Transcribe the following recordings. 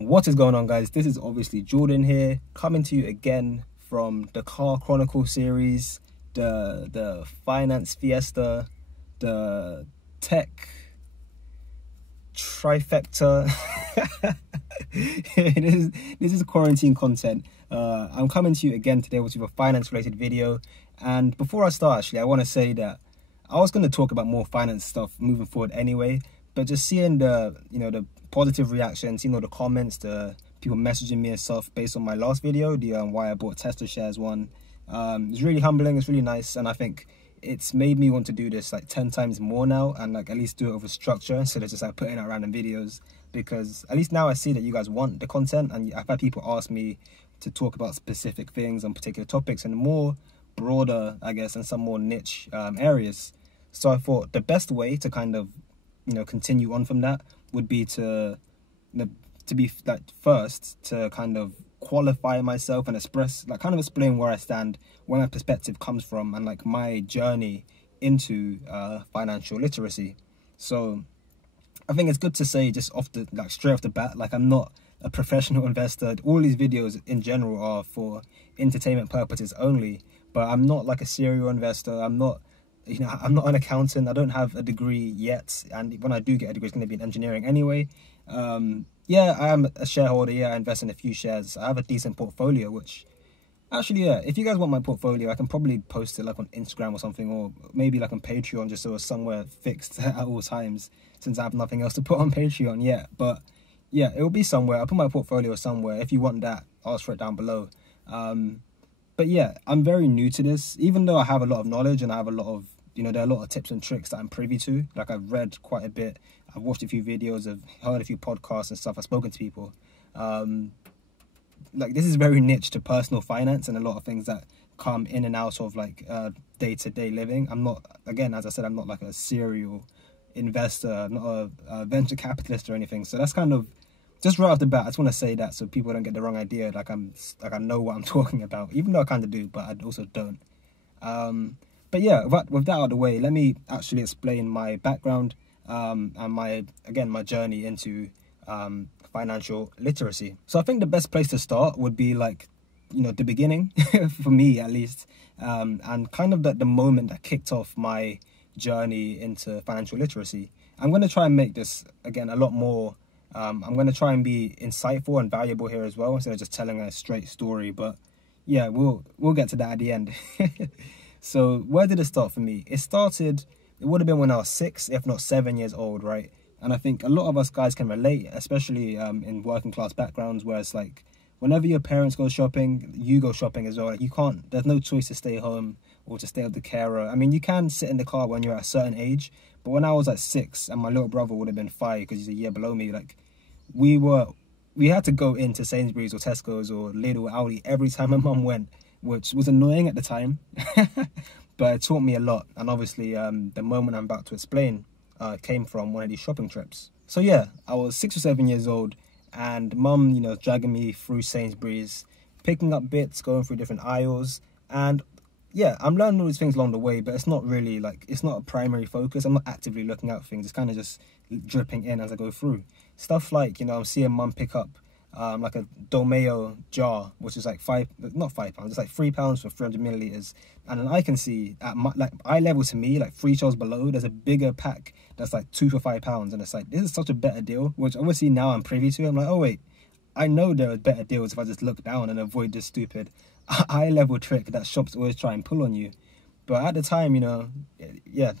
What is going on, guys? This is obviously Jordan here, coming to you again from the Car Chronicle series, the finance fiesta, the tech trifecta. This is quarantine content. I'm coming to you again today with a finance related video. And before I start, actually, I want to say that I was going to talk about more finance stuff moving forward anyway, but just seeing the positive reactions, the comments, the people messaging me and stuff based on my last video, the why I bought Tesla shares one, it's really humbling. It's really nice, and I think it's made me want to do this like 10 times more now, and like at least do it with a structure instead of just like putting out random videos, because at least now I see that you guys want the content, and I've had people ask me to talk about specific things on particular topics and more broader, I guess, and some more niche areas. So I thought the best way to kind of continue on from that would be to be like first to kind of qualify myself and explain where I stand, where my perspective comes from, and like my journey into financial literacy. So I think it's good to say just straight off the bat, like I'm not a professional investor. All these videos in general are for entertainment purposes only, but I'm not like a serial investor. I'm not an accountant. I don't have a degree yet, and when I do get a degree, it's going to be in engineering anyway. Yeah, I am a shareholder. Yeah, I invest in a few shares. I have a decent portfolio, which actually, yeah, if you guys want my portfolio, I can probably post it like on Instagram or something, or maybe like on Patreon, just so it's somewhere fixed at all times, since I have nothing else to put on Patreon yet. But yeah, it will be somewhere. I'll put my portfolio somewhere. If you want that, ask for it down below. But yeah, I'm very new to this, even though I have a lot of knowledge and I have a lot of, there are a lot of tips and tricks that I'm privy to. Like, I've read quite a bit. I've watched a few videos, I've heard a few podcasts and stuff. I've spoken to people. Like, this is very niche to personal finance and a lot of things that come in and out of like day-to-day living. I'm not, again, as I said, I'm not like a serial investor, not a venture capitalist or anything. So that's kind of, just right off the bat, I just want to say that so people don't get the wrong idea. Like I know what I'm talking about, even though I kind of do, but I also don't. But yeah, with that out of the way, let me actually explain my background and my journey into financial literacy. So I think the best place to start would be like, the beginning, for me at least, and kind of the moment that kicked off my journey into financial literacy. I'm going to try and make this, again, a lot more, I'm going to try and be insightful and valuable here as well, instead of just telling a straight story. But yeah, we'll get to that at the end. So where did it start for me? It would have been when I was 6, if not 7 years old, right? And I think a lot of us guys can relate, especially in working class backgrounds, where it's like, whenever your parents go shopping, you go shopping as well. Like, there's no choice to stay home or to stay with the carer. I mean, you can sit in the car when you're at a certain age, but when I was at 6 and my little brother would have been 5 because he's a year below me, like, we had to go into Sainsbury's or Tesco's or Lidl or Aldi every time my mum went, which was annoying at the time, but it taught me a lot. And obviously, the moment I'm about to explain came from one of these shopping trips. So yeah, I was 6 or 7 years old, and mum, dragging me through Sainsbury's, picking up bits, going through different aisles, and yeah, I'm learning all these things along the way, but it's not really like, it's not a primary focus. I'm not actively looking at things. It's kind of just dripping in as I go through. Stuff like, I'm seeing mum pick up like a Dolmeo jar, which is like not £5, it's like £3 for 300 milliliters. And then I can see at like eye level to me, like 3 shelves below, there's a bigger pack that's like 2 for £5. And it's like, this is such a better deal, which obviously now I'm privy to. I'm like, oh wait, I know there are better deals if I just look down and avoid this stupid eye level trick that shops always try and pull on you. But at the time, yeah,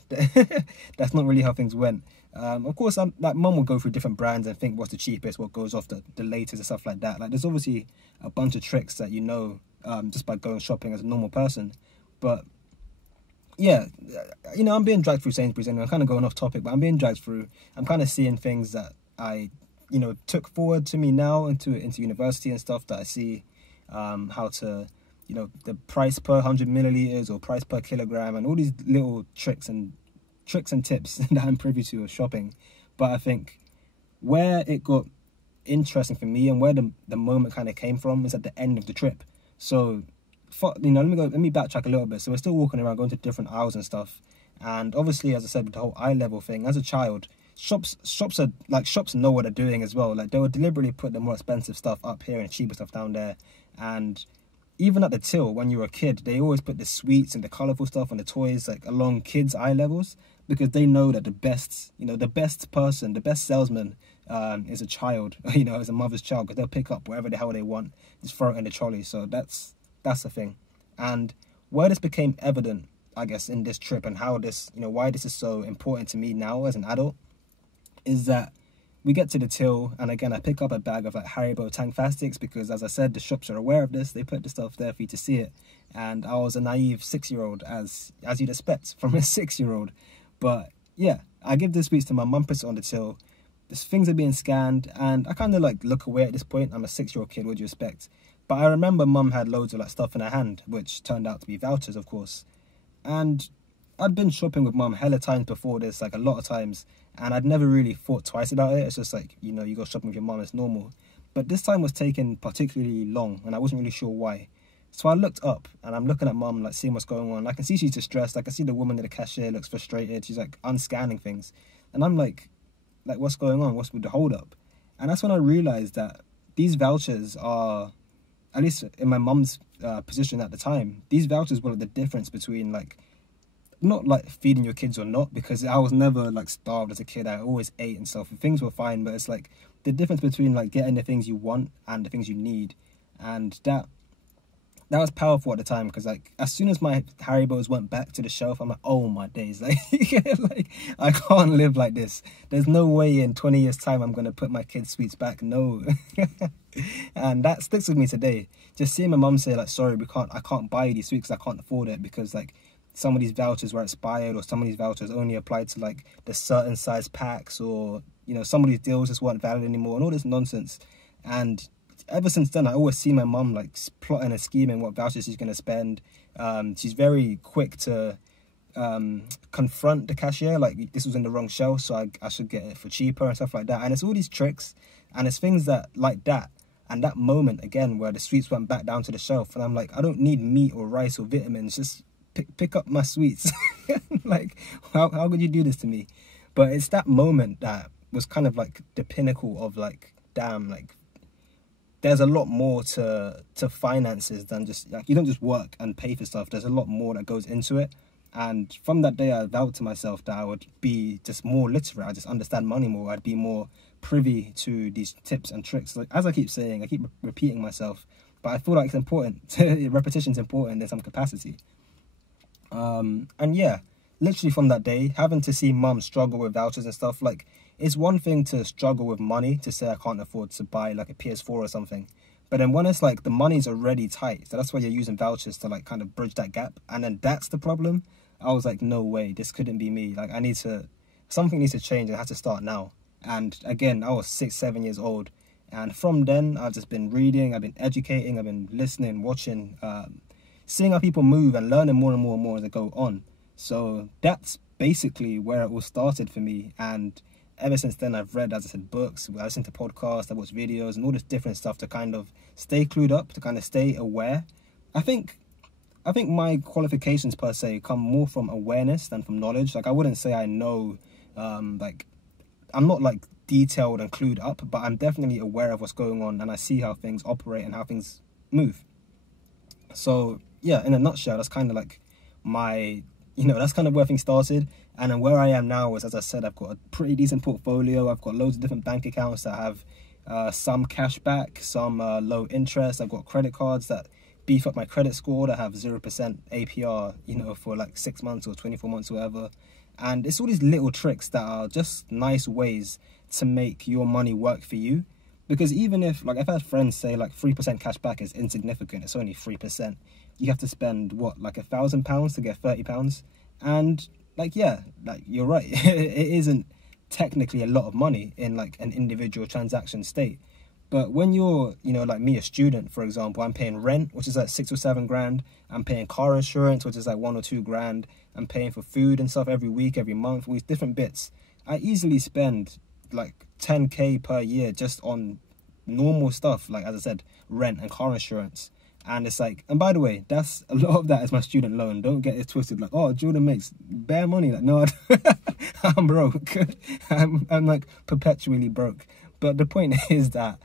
that's not really how things went. Of course, like, mum will go through different brands and think what's the cheapest, what goes off the latest and stuff like that. Like, there's obviously a bunch of tricks that just by going shopping as a normal person. But yeah, I'm being dragged through Sainsbury's, and I'm kind of going off topic, but I'm being dragged through. I'm kind of seeing things that I took forward to me now into university and stuff, that I see how to, the price per 100 milliliters or price per kilogram, and all these little tricks and tips that I'm privy to of shopping. But I think where it got interesting for me and where the moment kind of came from is at the end of the trip. So let me backtrack a little bit. So we're still walking around, going to different aisles and stuff, and obviously, as I said, with the whole eye level thing, as a child, shops know what they're doing as well. Like, they would deliberately put the more expensive stuff up here and cheaper stuff down there. And even at the till, when you were a kid, they always put the sweets and the colourful stuff and the toys like along kids' eye levels, because they know that the best person, the best salesman is a child, is a mother's child, because they'll pick up whatever the hell they want, just throw it in the trolley. So that's the thing. And where this became evident, I guess, in this trip, and how this, why this is so important to me now as an adult, is that we get to the till, and again, I pick up a bag of like Haribo Tang Fastics, because as I said, the shops are aware of this. They put the stuff there for you to see it. And I was a naive 6-year-old, as you'd expect from a 6-year-old. But yeah, I give the sweets to my mum, puts it on the till. The things are being scanned, and I kind of like look away at this point. I'm a 6-year-old kid, what do you expect? But I remember mum had loads of like stuff in her hand, which turned out to be vouchers, of course. And I'd been shopping with mum hella times before this, like a lot of times, and I'd never really thought twice about it. It's just like, you go shopping with your mum, it's normal. But this time was taking particularly long, and I wasn't really sure why. So I looked up, and I'm looking at mum, like seeing what's going on. I can see she's distressed. I can see the woman at the cashier looks frustrated. She's like unscanning things. And I'm like, what's going on? What's with the hold up? And that's when I realized that these vouchers are, at least in my mum's position at the time, these vouchers were the difference between like, not like feeding your kids or not, because I was never like starved as a kid. I always ate and stuff, and things were fine. But it's like the difference between like getting the things you want and the things you need. And that was powerful at the time, because like as soon as my Haribos went back to the shelf, I'm like, oh my days, like, like I can't live like this. There's no way in 20 years time I'm gonna put my kids' sweets back. No. And that sticks with me today. Just seeing my mum say like, sorry, I can't buy you these sweets because I can't afford it, because like some of these vouchers were expired, or some of these vouchers only applied to like the certain size packs, or some of these deals just weren't valid anymore, and all this nonsense. And ever since then, I always see my mum like plotting and scheming what vouchers she's going to spend. She's very quick to confront the cashier, like this was in the wrong shelf, so I should get it for cheaper and stuff like that. And it's all these tricks, and it's things that like that. And that moment again where the sweets went back down to the shelf, and I'm like, I don't need meat or rice or vitamins, just pick up my sweets. Like, how could you do this to me? But it's that moment that was kind of like the pinnacle of like, damn, like there's a lot more to finances than just like, you don't just work and pay for stuff. There's a lot more that goes into it. And from that day, I vowed to myself that I would be just more literate. I just understand money more. I'd be more privy to these tips and tricks. Like, as I keep saying, I keep repeating myself, but I feel like it's important. Repetition's important in some capacity. And yeah, literally from that day, having to see mum struggle with vouchers and stuff, like, it's one thing to struggle with money, to say I can't afford to buy like a PS4 or something. But then when it's like the money's already tight, so that's why you're using vouchers to like kind of bridge that gap, and then that's the problem. I was like, no way, this couldn't be me. Like, something needs to change, and it has to start now. And again, I was 6-7 years old, and from then I've just been reading, I've been educating, I've been listening, watching, seeing how people move, and learning more and more and more as I go on. So that's basically where it all started for me. And ever since then, I've read, as I said, books, I listen to podcasts, I watch videos, and all this different stuff to kind of stay clued up, to kind of stay aware. I think my qualifications per se come more from awareness than from knowledge. Like, I wouldn't say I know, like, I'm not like detailed and clued up, but I'm definitely aware of what's going on, and I see how things operate and how things move. So yeah, in a nutshell, that's kind of like my, that's kind of where things started. And then where I am now is, as I said, I've got a pretty decent portfolio. I've got loads of different bank accounts that have some cash back, some low interest. I've got credit cards that beef up my credit score, that have 0% APR, for like 6 months or 24 months or whatever. And it's all these little tricks that are just nice ways to make your money work for you. Because even if, like, I've had friends say like 3% cash back is insignificant, it's only 3%. You have to spend, what, like £1,000 to get £30? And like, yeah, like, you're right. It isn't technically a lot of money in like an individual transaction state. But when you're, like me, a student, for example, I'm paying rent, which is like 6 or 7 grand. I'm paying car insurance, which is like 1 or 2 grand. I'm paying for food and stuff every week, every month, with different bits. I easily spend like 10k per year just on normal stuff, like, as I said, rent and car insurance. And it's like, and by the way, that's a lot of that is my student loan. Don't get it twisted. Like, oh, Jordan makes bare money. Like, no, I'm broke. I'm like perpetually broke. But the point is that,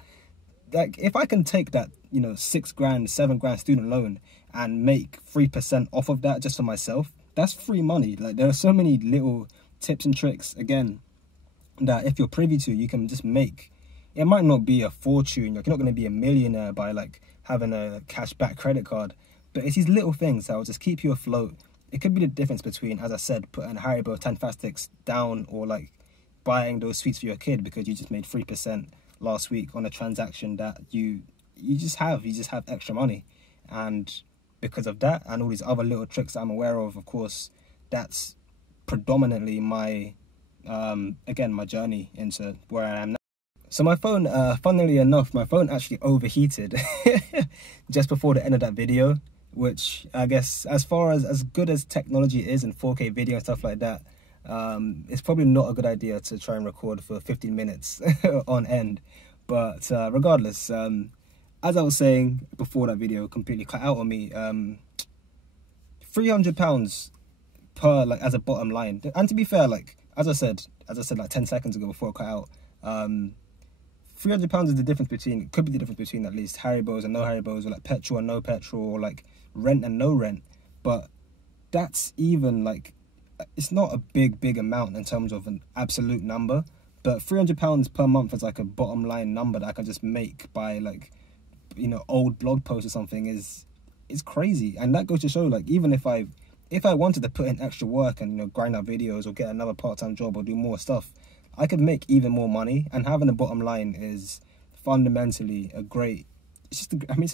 like, if I can take that, you know, 6 grand, 7 grand student loan and make 3% off of that just for myself, that's free money. Like, there are so many little tips and tricks, again, that if you're privy to, you can just make. It might not be a fortune. You're not going to be a millionaire by like having a cashback credit card, but it's these little things that will just keep you afloat. It could be the difference between, as I said, putting Haribo 10 Fastics down, or like buying those sweets for your kid because you just made 3% last week on a transaction that you just have extra money. And because of that and all these other little tricks that I'm aware of course, that's predominantly my again, my journey into where I am now. So my phone, funnily enough, my phone actually overheated just before the end of that video, which I guess, as far as good as technology is in 4K video and stuff like that, it's probably not a good idea to try and record for 15 minutes on end. But regardless, as I was saying before that video completely cut out on me, £300 per, like, as a bottom line. And to be fair, like, as I said like 10 seconds ago before I cut out, £300 is the difference between, could be the difference between at least Haribos and no Haribos, or like petrol and no petrol, or like rent and no rent. But that's even like, it's not a big amount in terms of an absolute number, but £300 per month is like a bottom line number that I can just make by, like, you know, old blog posts or something is crazy. And that goes to show, like, even if I wanted to put in extra work and, you know, grind out videos or get another part-time job or do more stuff, I could make even more money. And having a bottom line is fundamentally a great, it's just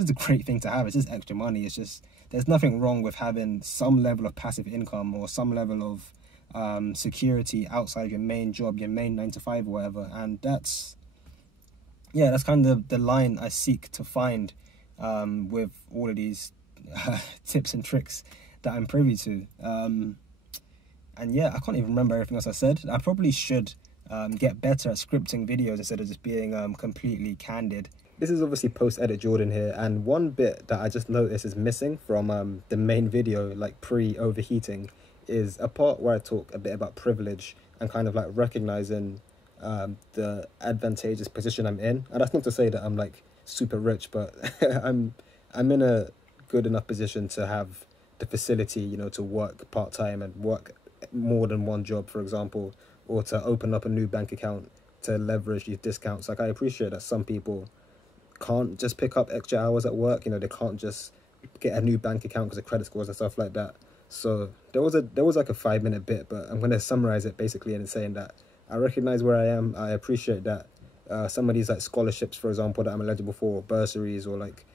a great thing to have. It's just extra money. It's just, there's nothing wrong with having some level of passive income or some level of security outside of your main job, your main 9 to 5 or whatever. And that's kind of the line I seek to find with all of these tips and tricks that I'm privy to. And yeah, I can't even remember everything else I said. I probably should get better at scripting videos instead of just being completely candid. This is obviously post-edit Jordan here, and one bit that I just noticed is missing from the main video, like pre-overheating, is a part where I talk a bit about privilege and kind of like recognizing the advantageous position I'm in. And that's not to say that I'm like super rich, but I'm in a good enough position to have the facility, you know, to work part-time and work more than one job, for example, or to open up a new bank account to leverage these discounts. Like, I appreciate that some people can't just pick up extra hours at work, you know, they can't just get a new bank account because of credit scores and stuff like that. So there was like a 5-minute bit, but I'm going to summarize it basically in saying that I recognize where I am. I appreciate that some of these like scholarships, for example, that I'm eligible for, bursaries, or like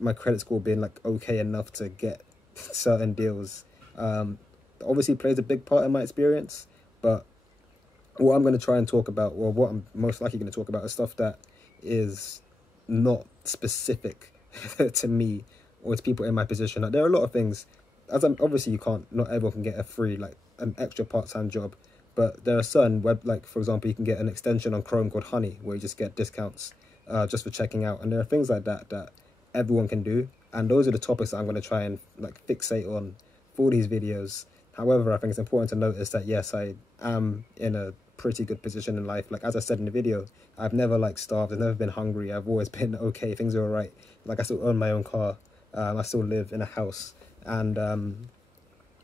my credit score being like okay enough to get certain deals, obviously plays a big part in my experience. But what I'm going to try and talk about, or what I'm most likely going to talk about, is stuff that is not specific to me or to people in my position. Like, there are a lot of things, obviously not everyone can get a free, like, an extra part-time job, but there are certain like, for example, you can get an extension on Chrome called Honey, where you just get discounts just for checking out. And there are things like that everyone can do. And those are the topics that I'm going to try and like fixate on for these videos. However, I think it's important to notice that, yes, I am in a pretty good position in life. Like, as I said in the video, I've never like starved, I've never been hungry, I've always been okay, things are all right. Like, I still own my own car, I still live in a house, and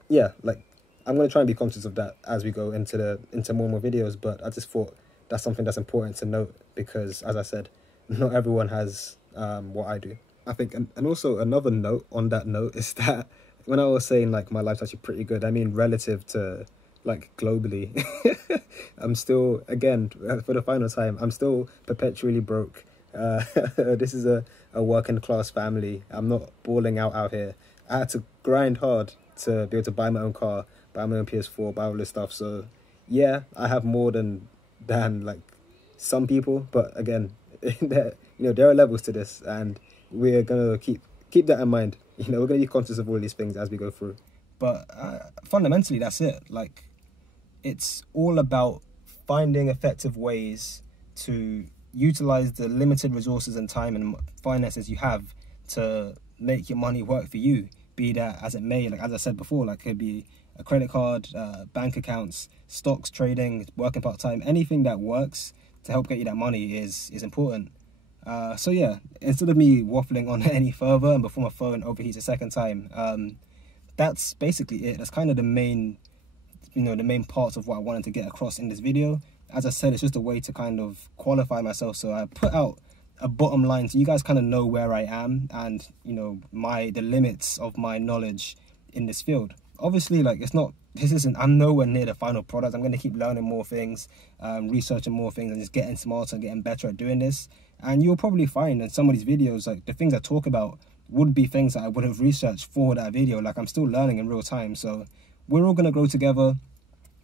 yeah, like, I'm going to try and be conscious of that as we go into more and more videos. But I just thought that's something that's important to note, because, as I said, not everyone has what I do. I think, and also another note on that note is that when I was saying like my life's actually pretty good, I mean relative to like globally. I'm still, again, for the final time, I'm still perpetually broke. This is a working class family. I'm not balling out here. I had to grind hard to be able to buy my own car, buy my own PS4, buy all this stuff. So yeah, I have more than like some people, but again, there are levels to this, and we're gonna keep that in mind. You know, we're gonna be conscious of all these things as we go through. But fundamentally, that's it. Like, it's all about finding effective ways to utilize the limited resources and time and finances you have to make your money work for you, be that as it may. Like as I said before, like it could be a credit card, bank accounts, stocks, trading, working part-time, anything that works to help get you that money is important. So yeah, instead of me waffling on any further and before my phone overheats a second time, that's basically it. That's kind of the main, the main parts of what I wanted to get across in this video. As I said, it's just a way to kind of qualify myself. So I put out a bottom line so you guys kind of know where I am and, the limits of my knowledge in this field. Obviously, like I'm nowhere near the final product. I'm going to keep learning more things, researching more things, and just getting smarter and getting better at doing this. And you'll probably find in some of these videos, like the things I talk about would be things that I would have researched for that video. Like I'm still learning in real time. So we're all going to grow together.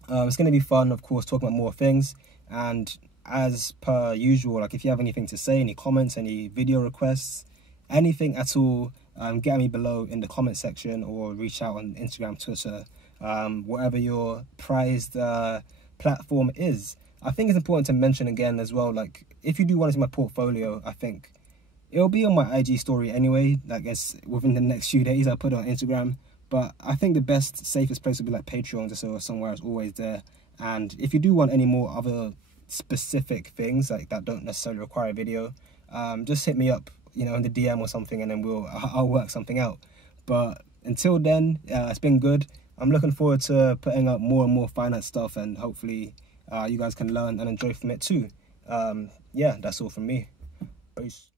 It's going to be fun, of course, talking about more things. And as per usual, like if you have anything to say, any comments, any video requests, anything at all, get me below in the comment section or reach out on Instagram, Twitter, whatever your prized platform is. I think it's important to mention again as well, like if you do want to see my portfolio, I think it'll be on my IG story anyway. I guess within the next few days I'll put it on Instagram. But I think the best, safest place would be like Patreon, just so somewhere it's always there. And if you do want any more other specific things like that don't necessarily require a video, just hit me up, in the DM or something, and then I'll work something out. But until then, it's been good. I'm looking forward to putting up more and more finance stuff, and hopefully you guys can learn and enjoy from it too. Yeah, that's all from me. Peace.